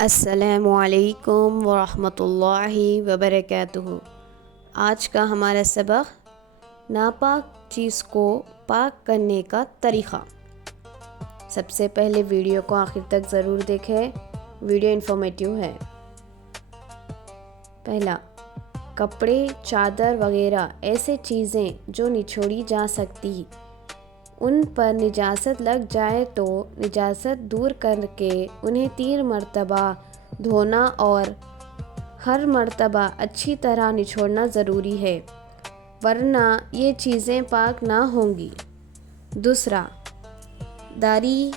السلام علیکم ورحمۃ اللہ وبرکاتہ۔ آج کا ہمارا سبق ناپاک چیز کو پاک کرنے کا طریقہ۔ سب سے پہلے ویڈیو کو آخر تک ضرور دیکھیں، ویڈیو انفارمیٹیو ہے۔ پہلا، کپڑے، چادر وغیرہ ایسے چیزیں جو نچوڑی جا سکتی، ان پر نجاست لگ جائے تو نجاست دور کر کے انہیں 3 مرتبہ دھونا اور ہر مرتبہ اچھی طرح نچوڑنا ضروری ہے، ورنہ یہ چیزیں پاک نہ ہوں گی۔ دوسرا، داری،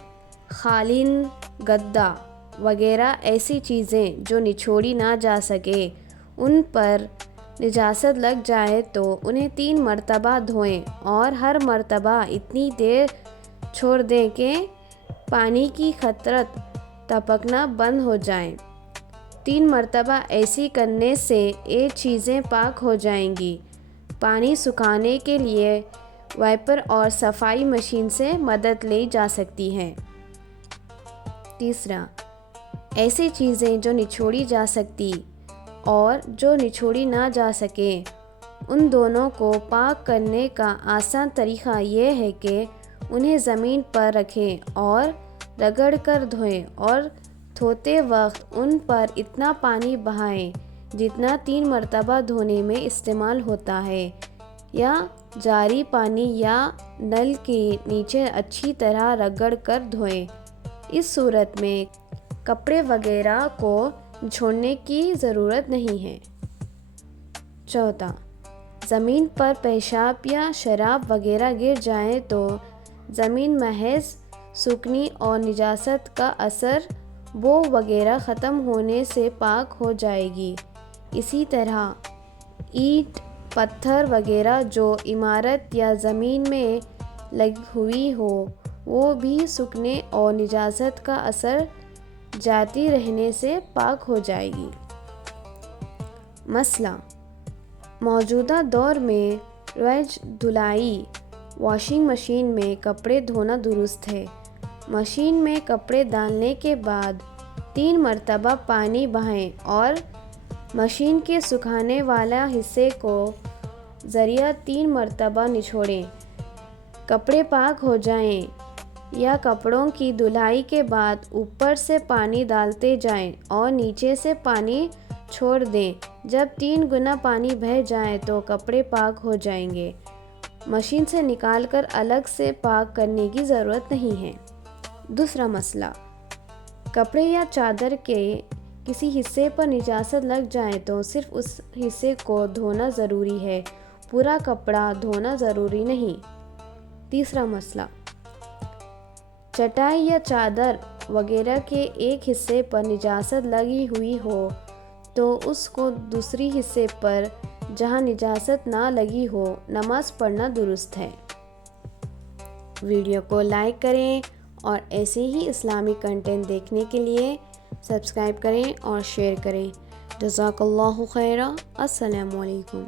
قالین، گدا وغیرہ ایسی چیزیں جو نچوڑی نہ جا سکے، ان پر نجاست لگ جائے تو انہیں 3 مرتبہ دھوئیں اور ہر مرتبہ اتنی دیر چھوڑ دیں کہ پانی کی قطرات ٹپکنا بند ہو جائیں۔ 3 مرتبہ ایسی کرنے سے یہ چیزیں پاک ہو جائیں گی۔ پانی سکھانے کے لیے وائپر اور صفائی مشین سے مدد لی جا سکتی ہے۔ تیسرا، ایسی چیزیں جو نچوڑی جا سکتی اور جو نچوڑی نہ جا سکے، ان دونوں کو پاک کرنے کا آسان طریقہ یہ ہے کہ انہیں زمین پر رکھیں اور رگڑ کر دھوئیں اور دھوتے وقت ان پر اتنا پانی بہائیں جتنا 3 مرتبہ دھونے میں استعمال ہوتا ہے، یا جاری پانی یا نل کے نیچے اچھی طرح رگڑ کر دھوئیں۔ اس صورت میں کپڑے وغیرہ کو چھوڑنے کی ضرورت نہیں ہے۔ چوتھا، زمین پر پیشاب یا شراب وغیرہ گر جائے تو زمین محض سوکھنے اور نجاست کا اثر بو وغیرہ ختم ہونے سے پاک ہو جائے گی۔ اسی طرح اینٹ، پتھر وغیرہ جو عمارت یا زمین میں لگی ہوئی ہو، وہ بھی سوکھنے اور نجاست کا اثر جاتی رہنے سے پاک ہو جائے گی۔ مسئلہ، موجودہ دور میں رائج دھلائی واشنگ مشین میں کپڑے دھونا درست ہے۔ مشین میں کپڑے ڈالنے کے بعد 3 مرتبہ پانی بہائیں اور مشین کے سکھانے والا حصے کو ذریعہ 3 مرتبہ نچوڑیں۔ کپڑے پاک ہو جائیں یا کپڑوں کی دھلائی کے بعد اوپر سے پانی ڈالتے جائیں اور نیچے سے پانی چھوڑ دیں۔ جب 3 گنا پانی بہہ جائے تو کپڑے پاک ہو جائیں گے۔ مشین سے نکال کر الگ سے پاک کرنے کی ضرورت نہیں ہے۔ دوسرا مسئلہ، کپڑے یا چادر کے کسی حصے پر نجاست لگ جائے تو صرف اس حصے کو دھونا ضروری ہے، پورا کپڑا دھونا ضروری نہیں۔ تیسرا مسئلہ، چٹائی یا چادر وغیرہ کے ایک حصے پر نجاست لگی ہوئی ہو تو اس کو دوسری حصے پر جہاں نجاست نہ لگی ہو نماز پڑھنا درست ہے۔ ویڈیو کو لائک کریں اور ایسے ہی اسلامی کنٹینٹ دیکھنے کے لیے سبسکرائب کریں اور شیئر کریں۔ جزاک اللہ خیرا۔ السلام علیکم۔